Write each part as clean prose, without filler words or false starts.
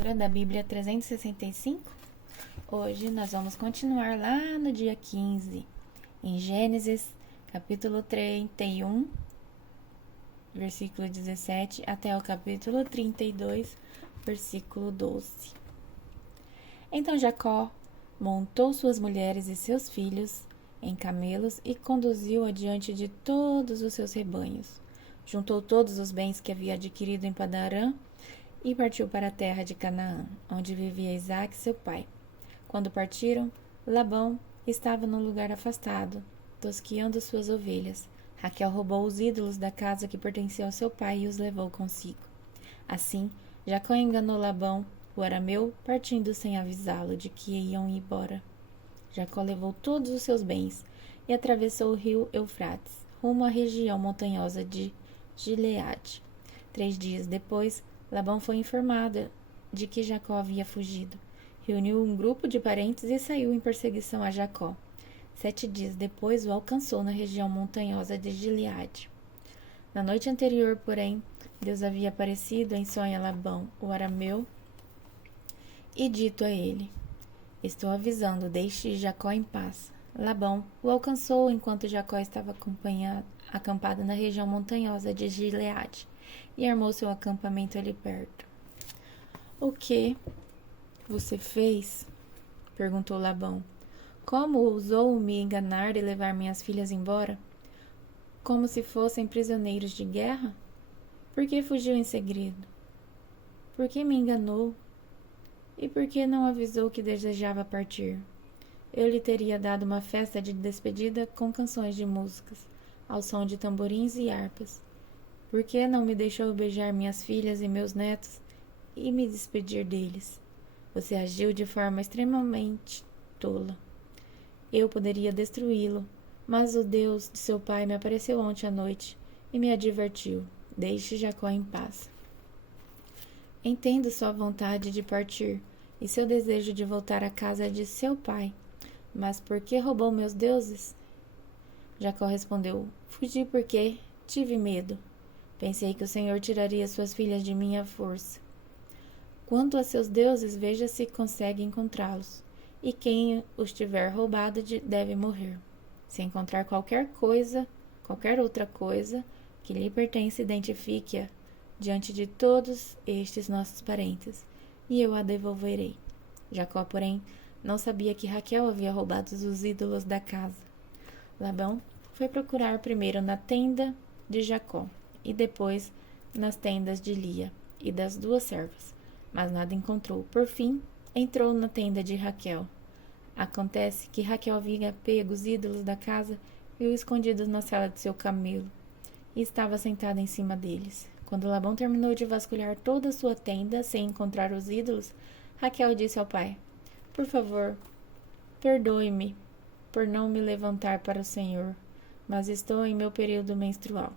Leitura da Bíblia 365. Hoje nós vamos continuar lá no dia 15, em Gênesis, capítulo 31, versículo 17, até o capítulo 32, versículo 12. Então Jacó montou suas mulheres e seus filhos em camelos e conduziu adiante de todos os seus rebanhos. Juntou todos os bens que havia adquirido em Padan-Arã e partiu para a terra de Canaã, onde vivia Isaque, seu pai. Quando partiram, Labão estava num lugar afastado, tosqueando suas ovelhas. Raquel roubou os ídolos da casa que pertencia ao seu pai e os levou consigo. Assim, Jacó enganou Labão, o arameu, partindo sem avisá-lo de que iam embora. Jacó levou todos os seus bens e atravessou o rio Eufrates, rumo à região montanhosa de Gileade. 3 dias depois, Labão foi informado de que Jacó havia fugido. Reuniu um grupo de parentes e saiu em perseguição a Jacó. 7 dias depois, o alcançou na região montanhosa de Gileade. Na noite anterior, porém, Deus havia aparecido em sonho a Labão, o arameu, e dito a ele: "Estou avisando, deixe Jacó em paz." Labão o alcançou enquanto Jacó estava acampado na região montanhosa de Gileade e armou seu acampamento ali perto. "O que você fez?" perguntou Labão. "Como ousou me enganar e levar minhas filhas embora, como se fossem prisioneiros de guerra? Por que fugiu em segredo? Por que me enganou? E por que não avisou que desejava partir? Eu lhe teria dado uma festa de despedida com canções de músicas, ao som de tamborins e harpas. Por que não me deixou beijar minhas filhas e meus netos e me despedir deles? Você agiu de forma extremamente tola. Eu poderia destruí-lo, mas o Deus de seu pai me apareceu ontem à noite e me advertiu: deixe Jacó em paz. Entendo sua vontade de partir e seu desejo de voltar à casa de seu pai, mas por que roubou meus deuses?" Jacó respondeu: "Fugi porque tive medo. Pensei que o Senhor tiraria suas filhas de minha força. Quanto a seus deuses, veja se consegue encontrá-los. E quem os tiver roubado deve morrer. Se encontrar qualquer outra coisa que lhe pertence, identifique-a diante de todos estes nossos parentes, e eu a devolverei." Jacó, porém, não sabia que Raquel havia roubado os ídolos da casa. Labão foi procurar primeiro na tenda de Jacó e depois nas tendas de Lia e das 2 servas, mas nada encontrou. Por fim, entrou na tenda de Raquel. Acontece que Raquel havia pego os ídolos da casa e os escondidos na sala de seu camelo, e estava sentada em cima deles. Quando Labão terminou de vasculhar toda a sua tenda sem encontrar os ídolos, Raquel disse ao pai: "Por favor, perdoe-me por não me levantar para o Senhor, mas estou em meu período menstrual."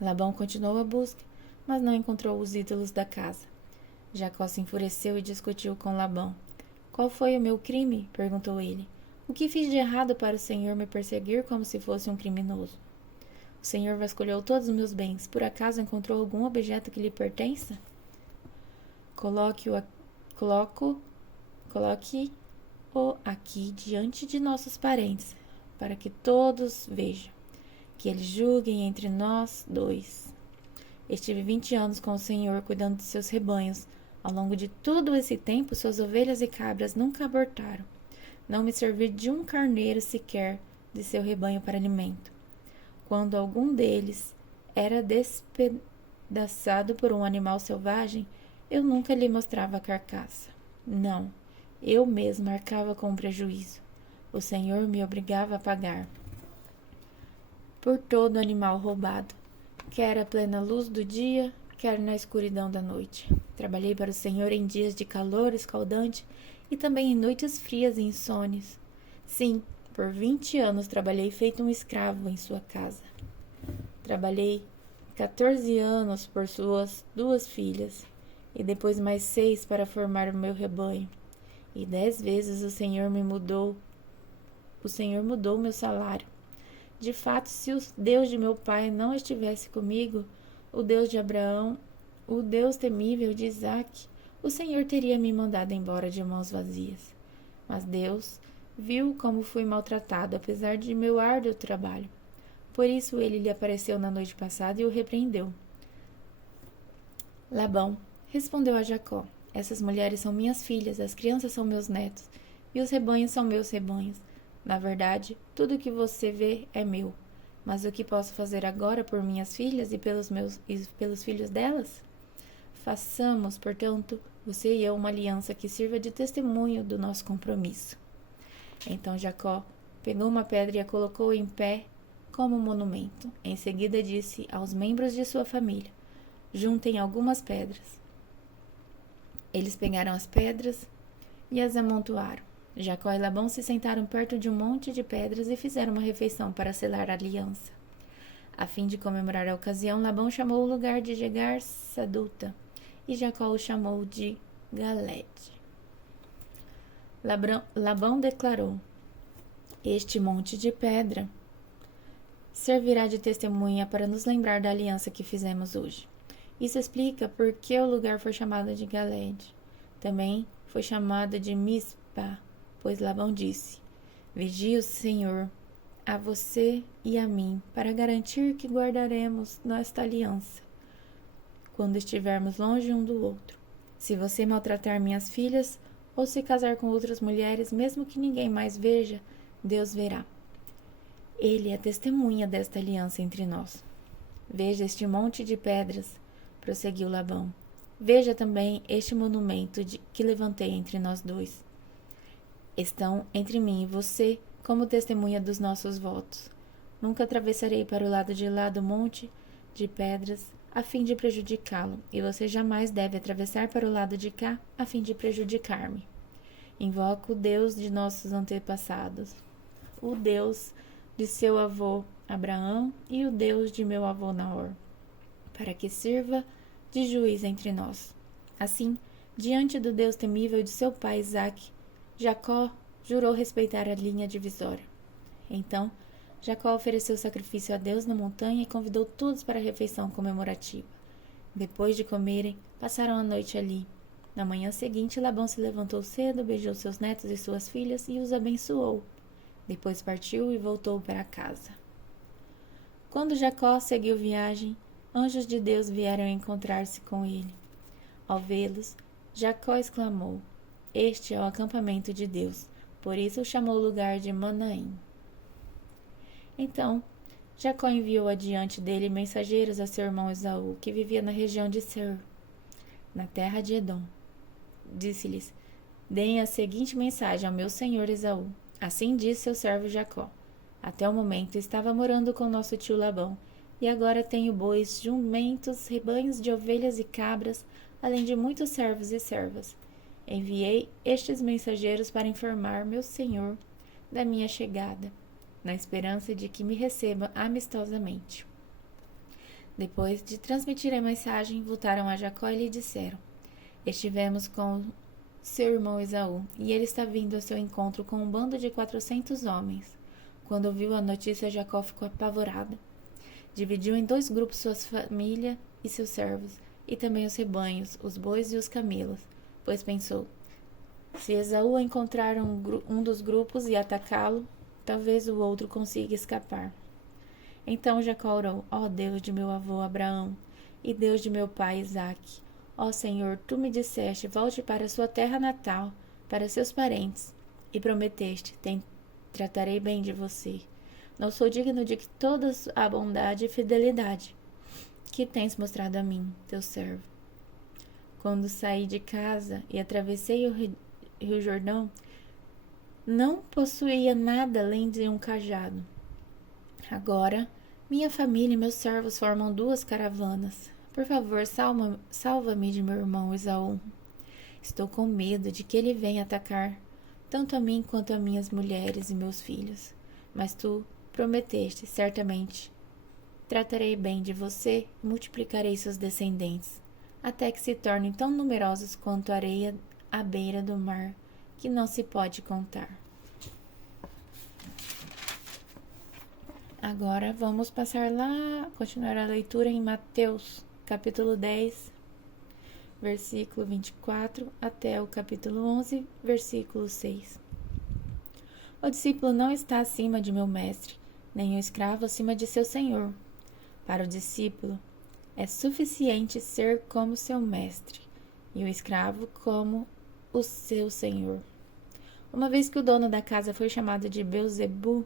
Labão continuou a busca, mas não encontrou os ídolos da casa. Jacó se enfureceu e discutiu com Labão. "Qual foi o meu crime?" perguntou ele. "O que fiz de errado para o Senhor me perseguir como se fosse um criminoso? O Senhor vasculhou todos os meus bens. Por acaso encontrou algum objeto que lhe pertença? Coloque-o aqui diante de nossos parentes, para que todos vejam, que eles julguem entre nós 2. Estive 20 anos com o Senhor cuidando de seus rebanhos. Ao longo de todo esse tempo, suas ovelhas e cabras nunca abortaram. Não me servi de um carneiro sequer de seu rebanho para alimento. Quando algum deles era despedaçado por um animal selvagem, eu nunca lhe mostrava a carcaça. Não, eu mesma arcava com o prejuízo. O Senhor me obrigava a pagar por todo animal roubado, quer à plena luz do dia, quer na escuridão da noite. Trabalhei para o Senhor em dias de calor escaldante e também em noites frias e insônias. Sim, por 20 anos trabalhei feito um escravo em sua casa. Trabalhei 14 anos por suas 2 filhas, e depois mais 6 para formar o meu rebanho. E 10 vezes o Senhor mudou meu salário. De fato, se o Deus de meu pai não estivesse comigo, o Deus de Abraão, o Deus temível de Isaque, o Senhor teria me mandado embora de mãos vazias. Mas Deus viu como fui maltratado, apesar de meu árduo trabalho. Por isso ele lhe apareceu na noite passada e o repreendeu. Labão respondeu a Jacó: essas mulheres são minhas filhas, as crianças são meus netos, e os rebanhos são meus rebanhos. Na verdade, tudo o que você vê é meu. Mas o que posso fazer agora por minhas filhas e pelos filhos delas? Façamos, portanto, você e eu uma aliança que sirva de testemunho do nosso compromisso. Então Jacó pegou uma pedra e a colocou em pé como monumento. Em seguida disse aos membros de sua família: juntem algumas pedras. Eles pegaram as pedras e as amontoaram. Jacó e Labão se sentaram perto de um monte de pedras e fizeram uma refeição para selar a aliança. A fim de comemorar a ocasião, Labão chamou o lugar de Jegar Saduta e Jacó o chamou de Galede. Labão declarou: este monte de pedra servirá de testemunha para nos lembrar da aliança que fizemos hoje. Isso explica por que o lugar foi chamado de Galede. Também foi chamado de Mispa, pois Labão disse: vigie o Senhor a você e a mim, para garantir que guardaremos nossa aliança quando estivermos longe um do outro. Se você maltratar minhas filhas ou se casar com outras mulheres, mesmo que ninguém mais veja, Deus verá. Ele é testemunha desta aliança entre nós. Veja este monte de pedras, prosseguiu Labão. Veja também este monumento que levantei entre nós dois. Estão entre mim e você como testemunha dos nossos votos. Nunca atravessarei para o lado de lá do monte de pedras a fim de prejudicá-lo, e você jamais deve atravessar para o lado de cá a fim de prejudicar-me. Invoco o Deus de nossos antepassados, o Deus de seu avô Abraão e o Deus de meu avô Naor, para que sirva de juiz entre nós. Assim, diante do Deus temível de seu pai Isaque, Jacó jurou respeitar a linha divisória. Então, Jacó ofereceu sacrifício a Deus na montanha e convidou todos para a refeição comemorativa. Depois de comerem, passaram a noite ali. Na manhã seguinte, Labão se levantou cedo, beijou seus netos e suas filhas e os abençoou. Depois partiu e voltou para casa. Quando Jacó seguiu viagem, anjos de Deus vieram encontrar-se com ele. Ao vê-los, Jacó exclamou: este é o acampamento de Deus. Por isso chamou o lugar de Manaim. Então, Jacó enviou adiante dele mensageiros a seu irmão Esaú, que vivia na região de Seir, na terra de Edom. Disse-lhes: deem a seguinte mensagem ao meu senhor Esaú. Assim diz seu servo Jacó: até o momento estava morando com nosso tio Labão, e agora tenho bois, jumentos, rebanhos de ovelhas e cabras, além de muitos servos e servas. Enviei estes mensageiros para informar meu senhor da minha chegada, na esperança de que me receba amistosamente. Depois de transmitir a mensagem, voltaram a Jacó e lhe disseram: estivemos com seu irmão Esaú, e ele está vindo ao seu encontro com um bando de 400 homens. Quando ouviu a notícia, Jacó ficou apavorado. Dividiu em 2 grupos sua família e seus servos, e também os rebanhos, os bois e os camelos, pois pensou: se Esaú encontrar um dos grupos e atacá-lo, talvez o outro consiga escapar. Então Jacó orou: ó Deus de meu avô Abraão e Deus de meu pai Isaque, ó Senhor, tu me disseste: volte para sua terra natal, para seus parentes, e prometeste: tratarei bem de você. Não sou digno de toda a bondade e fidelidade que tens mostrado a mim, teu servo. Quando saí de casa e atravessei o Rio Jordão, não possuía nada além de um cajado. Agora, minha família e meus servos formam 2 caravanas. Por favor, salva-me de meu irmão Esaú. Estou com medo de que ele venha atacar tanto a mim quanto a minhas mulheres e meus filhos. Mas tu prometeste, certamente, tratarei bem de você e multiplicarei seus descendentes, até que se tornem tão numerosos quanto a areia à beira do mar, que não se pode contar. Agora vamos passar lá, continuar a leitura em Mateus, capítulo 10, versículo 24, até o capítulo 11, versículo 6. O discípulo não está acima de meu mestre, nem o escravo acima de seu senhor. Para o discípulo, é suficiente ser como seu mestre, e o escravo como o seu senhor. Uma vez que o dono da casa foi chamado de Beelzebu,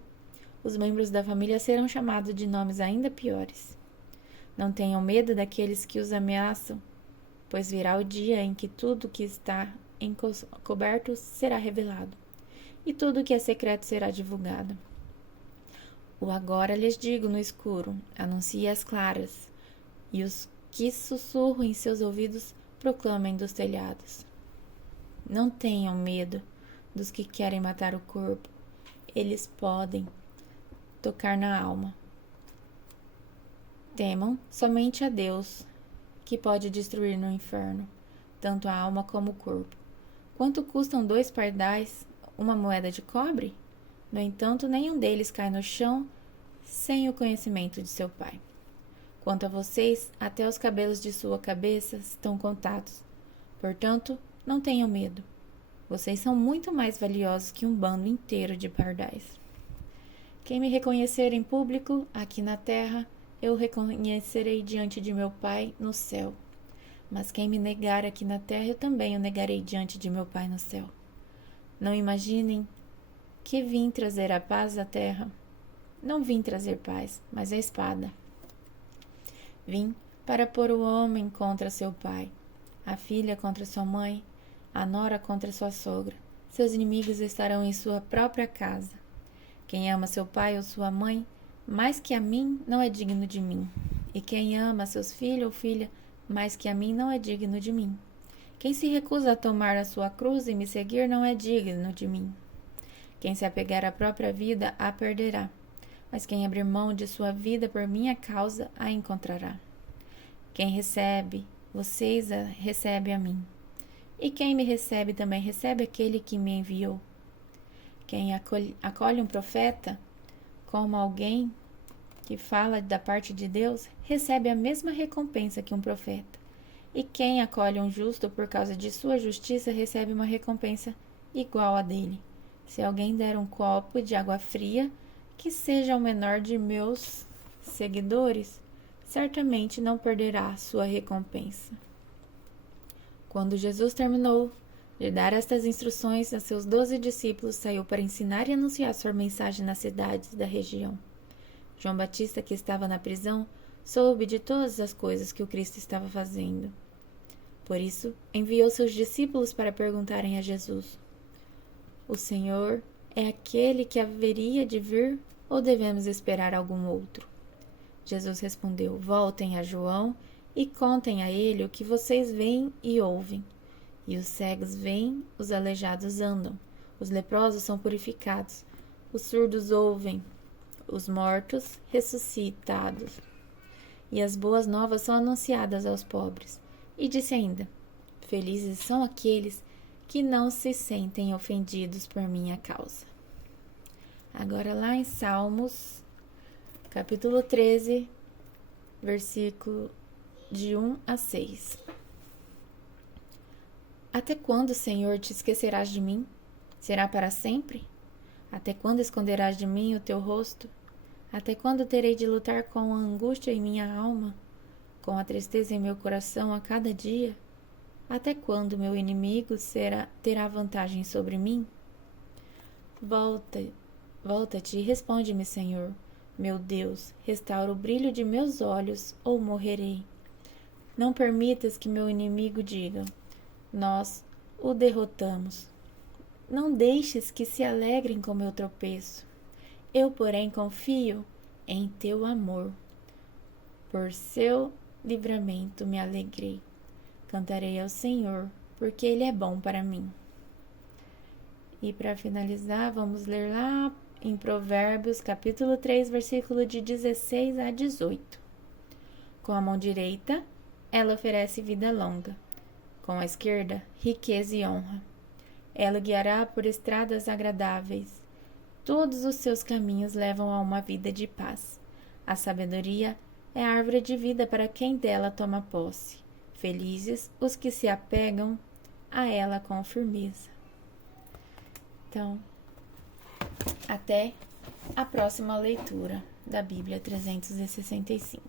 os membros da família serão chamados de nomes ainda piores. Não tenham medo daqueles que os ameaçam, pois virá o dia em que tudo que está encoberto será revelado, e tudo que é secreto será divulgado. O agora lhes digo no escuro, anuncie às claras, e os que sussurram em seus ouvidos proclamem dos telhados. Não tenham medo dos que querem matar o corpo, eles podem tocar na alma. Temam somente a Deus, que pode destruir no inferno, tanto a alma como o corpo. Quanto custam 2 pardais, uma moeda de cobre? No entanto, nenhum deles cai no chão sem o conhecimento de seu Pai. Quanto a vocês, até os cabelos de sua cabeça estão contados. Portanto, não tenham medo. Vocês são muito mais valiosos que um bando inteiro de pardais. Quem me reconhecer em público, aqui na terra, eu o reconhecerei diante de meu Pai no céu. Mas quem me negar aqui na terra, eu também o negarei diante de meu Pai no céu. Não imaginem que vim trazer a paz à terra. Não vim trazer paz, mas a espada. Vim para pôr o homem contra seu pai, a filha contra sua mãe, a nora contra sua sogra. Seus inimigos estarão em sua própria casa. Quem ama seu pai ou sua mãe, mais que a mim, não é digno de mim. E quem ama seus filhos ou filha, mais que a mim, não é digno de mim. Quem se recusa a tomar a sua cruz e me seguir, não é digno de mim. Quem se apegar à própria vida, a perderá. Mas quem abrir mão de sua vida por minha causa, a encontrará. Quem recebe vocês, recebe a mim. E quem me recebe, também recebe aquele que me enviou. Quem acolhe um profeta como alguém que fala da parte de Deus, recebe a mesma recompensa que um profeta. E quem acolhe um justo por causa de sua justiça, recebe uma recompensa igual a dele. Se alguém der um copo de água fria, que seja o menor de meus seguidores, certamente não perderá sua recompensa. Quando Jesus terminou de dar estas instruções a seus 12 discípulos, saiu para ensinar e anunciar sua mensagem nas cidades da região. João Batista, que estava na prisão, soube de todas as coisas que o Cristo estava fazendo. Por isso, enviou seus discípulos para perguntarem a Jesus: O Senhor é aquele que haveria de vir ou devemos esperar algum outro? Jesus respondeu: Voltem a João e contem a ele o que vocês veem e ouvem. E os cegos veem, os aleijados andam, os leprosos são purificados, os surdos ouvem, os mortos ressuscitados. E as boas novas são anunciadas aos pobres. E disse ainda: Felizes são aqueles que não se sentem ofendidos por minha causa. Agora lá em Salmos, capítulo 13, versículo de 1 a 6. Até quando, Senhor, te esquecerás de mim? Será para sempre? Até quando esconderás de mim o teu rosto? Até quando terei de lutar com a angústia em minha alma, com a tristeza em meu coração a cada dia? Até quando meu inimigo terá vantagem sobre mim? Volta-te e responde-me, Senhor. Meu Deus, restaura o brilho de meus olhos, ou morrerei. Não permitas que meu inimigo diga: nós o derrotamos. Não deixes que se alegrem com meu tropeço. Eu, porém, confio em teu amor. Por seu livramento me alegrei. Cantarei ao Senhor, porque Ele é bom para mim. E para finalizar, vamos ler lá em Provérbios, capítulo 3, versículo de 16 a 18. Com a mão direita, ela oferece vida longa. Com a esquerda, riqueza e honra. Ela guiará por estradas agradáveis. Todos os seus caminhos levam a uma vida de paz. A sabedoria é a árvore de vida para quem dela toma posse. Felizes os que se apegam a ela com firmeza. Então, até a próxima leitura da Bíblia 365.